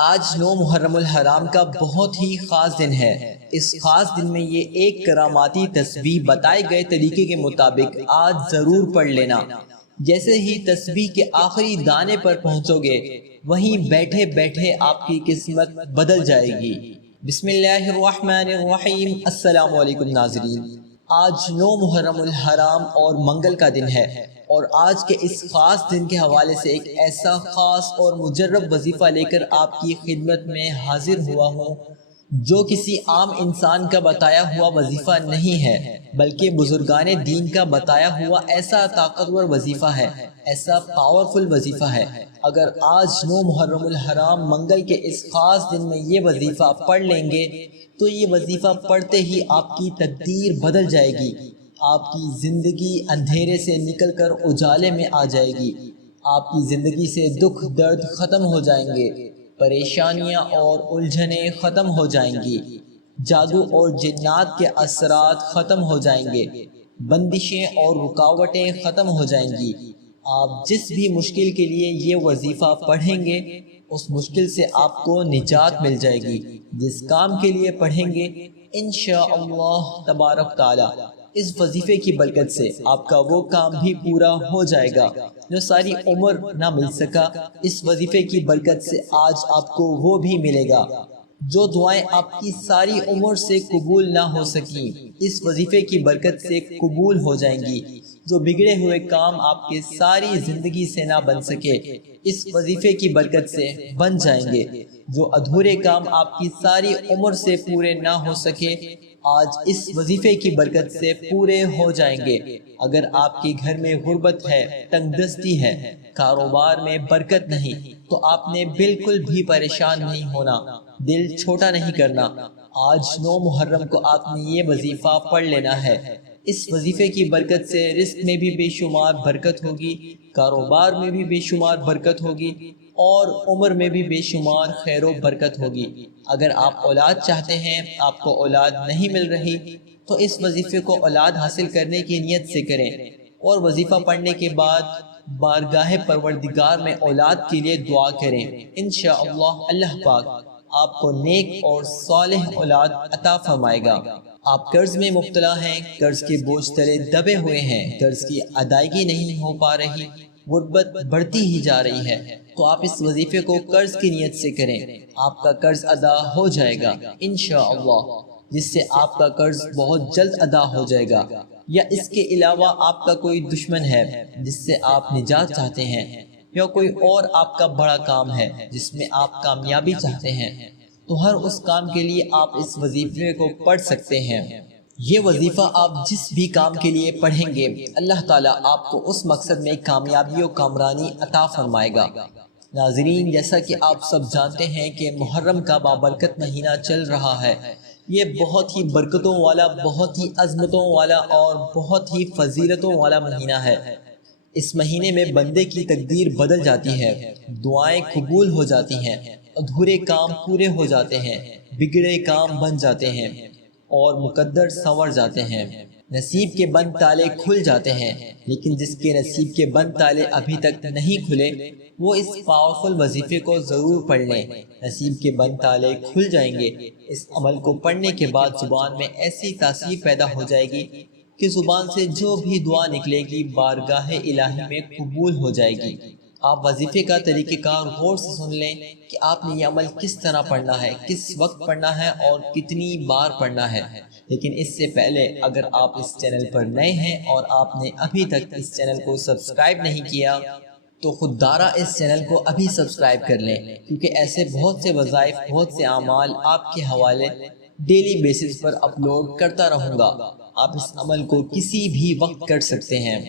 آج 9 محرم الحرام کا بہت ہی خاص دن ہے۔ اس خاص دن میں یہ ایک کراماتی تسبیح بتائے گئے طریقے کے مطابق آج ضرور پڑھ لینا۔ جیسے ہی تسبیح کے آخری دانے پر پہنچو گے وہیں بیٹھے بیٹھے آپ کی قسمت بدل جائے گی۔ بسم اللہ الرحمن الرحیم۔ السلام علیکم ناظرین، آج 9 محرم الحرام اور منگل کا دن ہے، اور آج کے اس خاص دن کے حوالے سے ایک ایسا خاص اور مجرب وظیفہ لے کر آپ کی خدمت میں حاضر ہوا ہوں جو کسی عام انسان کا بتایا ہوا وظیفہ نہیں ہے، بلکہ بزرگان دین کا بتایا ہوا ایسا طاقتور وظیفہ ہے، ایسا پاورفل وظیفہ ہے۔ اگر آج 9 محرم الحرام منگل کے اس خاص دن میں یہ وظیفہ پڑھ لیں گے تو یہ وظیفہ پڑھتے ہی آپ کی تقدیر بدل جائے گی، آپ کی زندگی اندھیرے سے نکل کر اجالے میں آ جائے گی، آپ کی زندگی سے دکھ درد ختم ہو جائیں گے، پریشانیاں اور الجھنیں ختم ہو جائیں گی، جادو اور جنات کے اثرات ختم ہو جائیں گے، بندشیں اور رکاوٹیں ختم ہو جائیں گی۔ آپ جس بھی مشکل کے لیے یہ وظیفہ پڑھیں گے اس مشکل سے آپ کو نجات مل جائے گی۔ جس کام کے لیے پڑھیں گے انشاءاللہ تبارک تعالی اس وظیفے کی برکت سے آپ کا وہ کام بھی پورا ہو جائے گا جو ساری عمر نہ مل سکا۔ اس وظیفے کی برکت سے آج آپ کو وہ بھی ملے گا جو دعائیں آپ کی ساری عمر سے قبول نہ ہو سکیں، اس وظیفے کی برکت سے قبول ہو جائیں گی۔ جو بگڑے ہوئے کام آپ کے ساری زندگی سے نہ بن سکے اس وظیفے کی برکت سے بن جائیں گے۔ جو ادھورے کام آپ کی ساری عمر سے پورے نہ ہو سکے آج اس وظیفے کی برکت سے پورے ہو جائیں گے۔ اگر آپ کے گھر میں غربت ہے، تنگ دستی ہے، کاروبار میں برکت نہیں تو آپ نے بالکل بھی پریشان نہیں ہونا، دل چھوٹا نہیں کرنا۔ آج 9 محرم کو آپ نے یہ وظیفہ پڑھ لینا ہے۔ اس وظیفے کی برکت سے رزق میں بھی بے شمار برکت ہوگی، کاروبار میں بھی بے شمار برکت ہوگی، اور عمر میں بھی بے شمار خیر و برکت ہوگی۔ اگر آپ اولاد چاہتے ہیں، آپ کو اولاد نہیں مل رہی، تو اس وظیفے کو اولاد حاصل کرنے کی نیت سے کریں، اور وظیفہ پڑھنے کے بعد بارگاہ پروردگار میں اولاد کے لیے دعا کریں۔ انشاءاللہ اللہ پاک آپ کو نیک اور صالح اولاد عطا فرمائے گا۔ آپ قرض میں مبتلا ہیں، قرض کے بوجھ تلے دبے ہوئے ہیں، قرض کی ادائیگی نہیں ہو پا رہی، غربت بڑھتی ہی جا رہی ہے، تو آپ اس وظیفے کو قرض کی نیت سے کریں، آپ کا قرض ادا ہو جائے گا انشاءاللہ، جس سے آپ کا قرض بہت جلد ادا ہو جائے گا۔ یا اس کے علاوہ آپ کا کوئی دشمن ہے جس سے آپ نجات چاہتے ہیں، یا کوئی اور آپ کا بڑا کام ہے جس میں آپ کامیابی چاہتے ہیں، تو ہر اس کام کے لیے آپ اس وظیفے کو پڑھ سکتے ہیں۔ یہ وظیفہ آپ جس بھی کام کے لیے پڑھیں گے اللہ تعالیٰ آپ کو اس مقصد میں کامیابی و کامرانی عطا فرمائے گا۔ ناظرین، جیسا کہ آپ سب جانتے ہیں کہ محرم کا بابرکت مہینہ چل رہا ہے، یہ بہت ہی برکتوں والا، بہت ہی عظمتوں والا اور بہت ہی فضیلتوں والا مہینہ ہے۔ اس مہینے میں بندے کی تقدیر بدل جاتی ہے، دعائیں قبول ہو جاتی ہیں، ادھورے کام پورے ہو جاتے ہیں، بگڑے کام بن جاتے ہیں، اور مقدر سنور جاتے ہیں، نصیب کے بند تالے کھل جاتے ہیں۔ لیکن جس کے نصیب کے بند تالے ابھی تک نہیں کھلے وہ اس پاورفل وظیفے کو ضرور پڑھ لیں، نصیب کے بند تالے کھل جائیں گے۔ اس عمل کو پڑھنے کے بعد زبان میں ایسی تاثیر پیدا ہو جائے گی کہ زبان سے جو بھی دعا نکلے گی بارگاہ الہی میں قبول ہو جائے گی۔ آپ وظیفے کا طریقہ کار غور سے سن لیں کہ آپ نے یہ عمل کس طرح پڑھنا ہے، کس وقت پڑھنا ہے اور کتنی بار پڑھنا ہے۔ لیکن اس سے پہلے اگر آپ اس چینل پر نئے ہیں اور آپ نے ابھی تک اس چینل کو سبسکرائب نہیں کیا تو خود دارہ اس چینل کو ابھی سبسکرائب کر لیں، کیونکہ ایسے بہت سے وظائف، بہت سے اعمال آپ کے حوالے ڈیلی بیسس پر اپلوڈ کرتا رہوں گا۔ آپ اس عمل کو کسی بھی وقت کر سکتے ہیں۔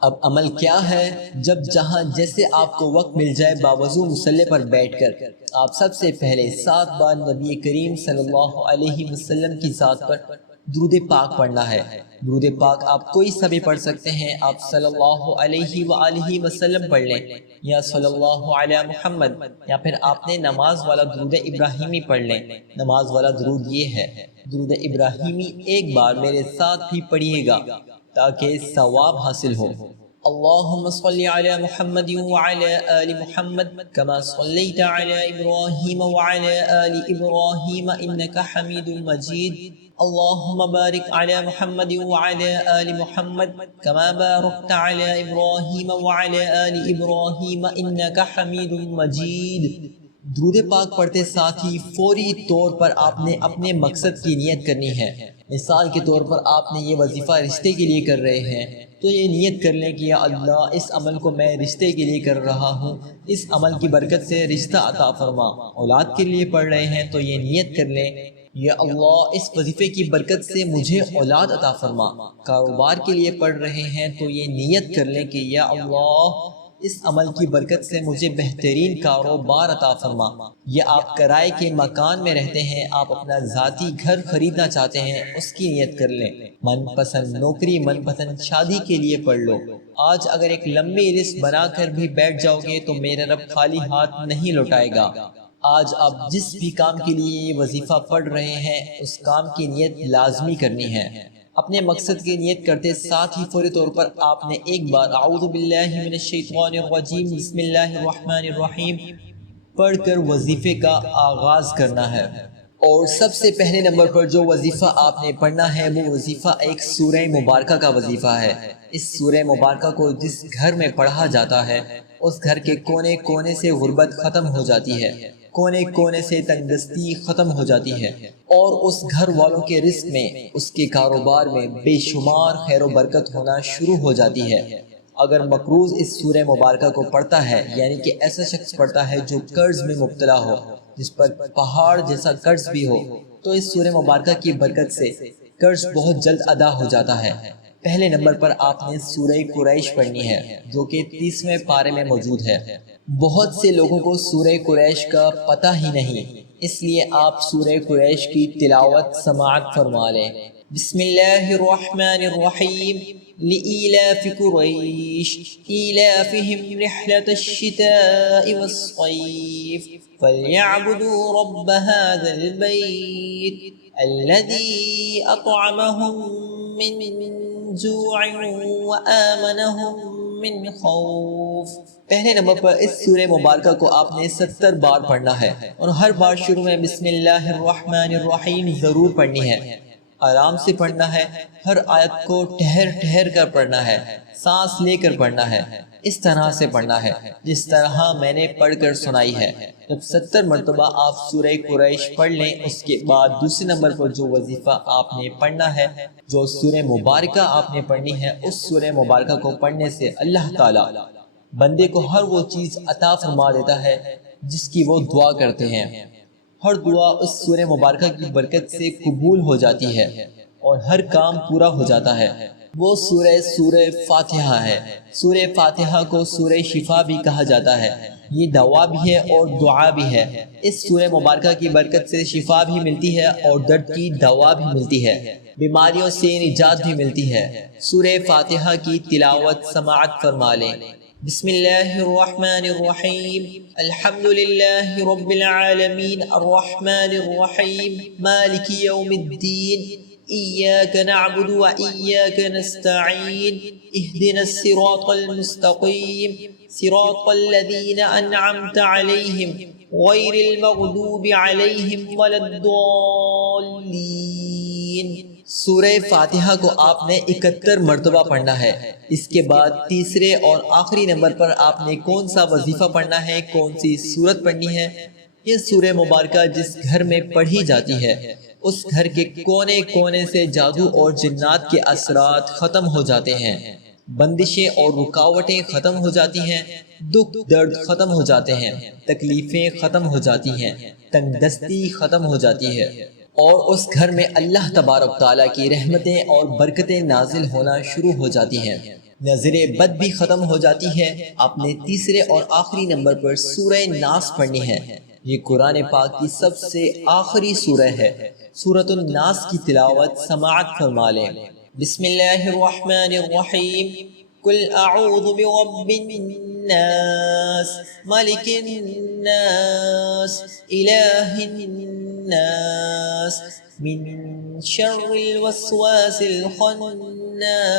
اب عمل کیا ہے؟ جب جہاں جیسے آپ کو وقت مل جائے باوضو مصلی پر بیٹھ کر آپ سب سے پہلے 7 بار نبی کریم صلی اللہ علیہ وسلم کی ذات پر درود پاک پڑھنا ہے۔ درود پاک آپ کوئی سا بھی پڑھ سکتے ہیں، آپ صلی اللہ علیہ وآلہ وسلم پڑھ لیں، یا صلی اللہ علی محمد، یا پھر آپ نے نماز والا درود ابراہیمی پڑھ لیں۔ نماز والا درود یہ ہے، درود ابراہیمی ایک بار میرے ساتھ بھی پڑھیے گا تاکہ ثواب حاصل ہو۔ اللهم صل على محمد وعلى آل محمد كما صليت على إبراهيم وعلى آل إبراهيم إنك حميد مجيد. اللهم بارك على محمد وعلى آل محمد كما باركت على إبراهيم وعلى آل إبراهيم إنك حميد مجيد. درود پاک پڑھتے ساتھ ہی فوری طور پر آپ نے اپنے مقصد کی نیت کرنی ہے. مثال کے طور پر آپ نے یہ وظیفہ رشتے کے لیے کر رہے ہیں تو یہ نیت کر لیں کہ یا اللہ اس عمل کو میں رشتے کے لیے کر رہا ہوں، اس عمل کی برکت سے رشتہ عطا فرما. اولاد کے لیے پڑھ رہے ہیں تو یہ نیت کر لیں یا اللہ اس وظیفے کی برکت سے مجھے اولاد عطا فرما. کاروبار کے لیے پڑھ رہے ہیں تو یہ نیت کر لیں کہ یا اللہ اس عمل کی برکت سے مجھے بہترین کاروبار عطا فرما. یا آپ کرائے کے مکان میں رہتے ہیں، آپ اپنا ذاتی گھر خریدنا چاہتے ہیں، اس کی نیت کر لیں. من پسند نوکری، من پسند شادی کے لیے پڑھ لو. آج اگر ایک لمبی لسٹ بنا کر بھی بیٹھ جاؤ گے تو میرا رب خالی ہاتھ نہیں لوٹائے گا. آج آپ جس بھی کام کے لیے یہ وظیفہ پڑھ رہے ہیں اس کام کی نیت لازمی کرنی ہے. اپنے مقصد کی نیت کرتے ساتھ ہی فوری طور پر آپ نے ایک بار اعوذ باللہ من الشیطان الرجیم بسم اللہ الرحمن الرحیم پڑھ کر وظیفے کا آغاز کرنا ہے. اور سب سے پہلے نمبر پر جو وظیفہ آپ نے پڑھنا ہے وہ وظیفہ ایک سورہ مبارکہ کا وظیفہ ہے. اس سورہ مبارکہ کو جس گھر میں پڑھا جاتا ہے اس گھر کے کونے کونے سے غربت ختم ہو جاتی ہے، کونے کونے سے تنگ دستی ختم ہو جاتی ہے، اور اس گھر والوں کے رزق میں، اس کے کاروبار میں بے شمار خیر و برکت ہونا شروع ہو جاتی ہے. اگر مقروض اس سورہ مبارکہ کو پڑھتا ہے، یعنی کہ ایسا شخص پڑھتا ہے جو قرض میں مبتلا ہو، جس پر پہاڑ جیسا قرض بھی ہو، تو اس سورہ مبارکہ کی برکت سے قرض بہت جلد ادا ہو جاتا ہے. پہلے نمبر پر آپ نے سورہ قریش پڑھنی ہے جو کہ 30ویں پارے میں موجود ہے. بہت سے لوگوں کو سورہ قریش کا پتہ ہی نہیں، اس لیے آپ سورہ قریش کی تلاوت سماعت فرما لیں. بسم اللہ الرحمن الرحیم لإيلاف قريش إيلافهم رحلة الشتاء والصيف فليعبدوا رب هذا البيت الذي أطعمهم من جوع وآمنهم من خوف. پہلے نمبر پر اس سورہ مبارکہ کو آپ نے 70 بار پڑھنا ہے اور ہر بار شروع میں بسم اللہ الرحمن الرحیم ضرور پڑھنی ہے. آرام سے پڑھنا ہے، ہر آیت کو ٹھہر ٹھہر کر پڑھنا ہے، سانس لے کر پڑھنا ہے، اس طرح سے پڑھنا ہے جس طرح میں نے پڑھ کر سنائی ہے. جب 70 مرتبہ آپ سورہ قریش پڑھ لیں اس کے بعد دوسرے نمبر پر جو وظیفہ آپ نے پڑھنا ہے، جو سورہ مبارکہ آپ نے پڑھنی ہے، اس سورہ مبارکہ کو پڑھنے سے اللہ تعالی بندے کو ہر وہ چیز عطا فرما دیتا ہے جس کی وہ دعا کرتے ہیں. ہر دعا اس سورہ مبارکہ کی برکت سے قبول ہو جاتی ہے اور ہر کام پورا ہو جاتا ہے. وہ سورہ فاتحہ ہے. سورہ فاتحہ کو سورہ شفا بھی کہا جاتا ہے. یہ دوا بھی ہے اور دعا بھی ہے. اس سورہ مبارکہ کی برکت سے شفا بھی ملتی ہے اور درد کی دوا بھی ملتی ہے، بیماریوں سے نجات بھی ملتی ہے. سورہ فاتحہ کی تلاوت سماعت فرما لیں. بسم اللہ الرحمن الرحیم الحمد للہ رب العالمین الرحمن الرحیم مالک یوم الدین ایاک نعبد و ایاک نستعین اہدنا الصراط المستقیم صراط الذین انعمت علیہم غیر المغضوب علیہم ولا الضالین. سورہ فاتحہ کو آپ نے 71 مرتبہ پڑھنا ہے. اس کے بعد تیسرے اور آخری نمبر پر آپ نے کون سا وظیفہ پڑھنا ہے، کون سی سورت پڑھنی ہے. یہ سورہ مبارکہ جس گھر میں پڑھی جاتی ہے اس گھر کے کونے کونے سے جادو اور جنات کے اثرات ختم ہو جاتے ہیں، بندشیں اور رکاوٹیں ختم ہو جاتی ہیں، دکھ درد ختم ہو جاتے ہیں، تکلیفیں ختم ہو جاتی ہیں، تنگ دستی ختم ہو جاتی ہے، اور اس گھر میں اللہ تبارک تعالیٰ کی رحمتیں اور برکتیں نازل ہونا شروع ہو جاتی ہیں، نظر بد بھی ختم ہو جاتی ہے. آپ نے تیسرے اور آخری نمبر پر سورہ ناس پڑھنی ہے. یہ قرآن پاک کی سب سے آخری سورہ ہے. سورۃ الناس کی تلاوت سماعت فرما لیں. بسم اللہ الرحمن الرحیم قل اعوذ برب الناس ملک الناس الہ الناس من شر الوسواس الخناس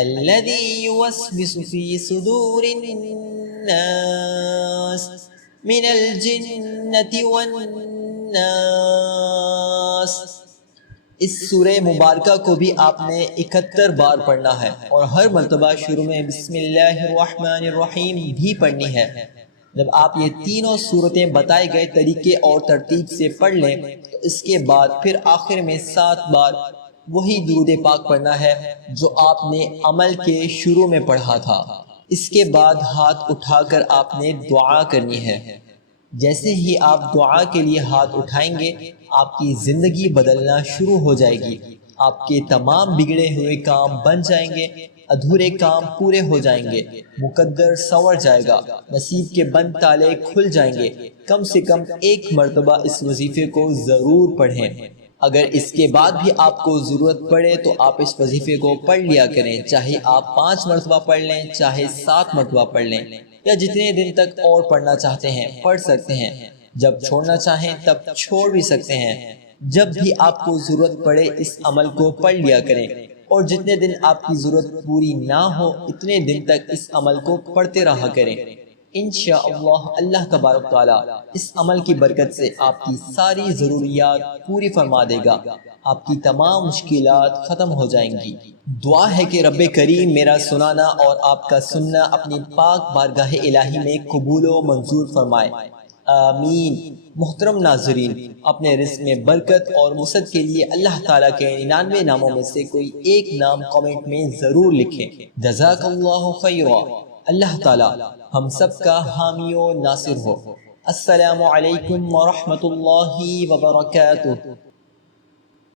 الذي يوسوس في صدور الناس من الجنة والناس۔ اس سورہ مبارکہ کو بھی آپ نے 71 بار پڑھنا ہے اور ہر مرتبہ شروع میں بسم اللہ الرحمن الرحیم بھی پڑھنی ہے۔ جب آپ یہ تینوں سورتیں بتائے گئے طریقے اور ترتیب سے پڑھ لیں تو اس کے بعد پھر آخر میں 7 بار وہی درود پاک پڑھنا ہے جو آپ نے عمل کے شروع میں پڑھا تھا۔ اس کے بعد ہاتھ اٹھا کر آپ نے دعا کرنی ہے۔ جیسے ہی آپ دعا کے لیے ہاتھ اٹھائیں گے آپ کی زندگی بدلنا شروع ہو جائے گی، آپ کے تمام بگڑے ہوئے کام بن جائیں گے، ادھورے کام پورے ہو جائیں گے، مقدر سنور جائے گا، نصیب کے بند تالے کھل جائیں گے۔ کم سے کم 1 مرتبہ اس وظیفے کو ضرور پڑھیں۔ اگر اس کے بعد بھی آپ کو ضرورت پڑے تو آپ اس وظیفے کو پڑھ لیا کریں، چاہے آپ 5 مرتبہ پڑھ لیں، چاہے 7 مرتبہ پڑھ لیں، یا جتنے دن تک اور پڑھنا چاہتے ہیں پڑھ سکتے ہیں۔ جب چھوڑنا چاہیں تب چھوڑ بھی سکتے ہیں۔ جب بھی آپ کو ضرورت پڑے اس عمل کو پڑھ لیا کریں، اور جتنے دن آپ کی ضرورت پوری نہ ہو اتنے دن تک اس عمل کو پڑھتے رہا کریں۔ انشاءاللہ اللہ تبارک تعالیٰ اس عمل کی برکت سے آپ کی ساری ضروریات پوری فرما دے گا، آپ کی تمام مشکلات ختم ہو جائیں گی۔ دعا ہے کہ رب کریم میرا سنانا اور آپ کا سننا اپنی پاک بارگاہ الہی میں قبول و منظور فرمائے، آمین۔ محترم ناظرین، اپنے رزق میں برکت اور وسعت کے لیے اللہ تعالیٰ کے 99 ناموں میں سے کوئی ایک نام کامنٹ میں ضرور لکھیں۔ جزاک اللہ خیرا۔ اللہ تعالیٰ ہم سب کا حامی و ناصر ہو۔ السلام علیکم ورحمۃ اللہ وبرکاتہ۔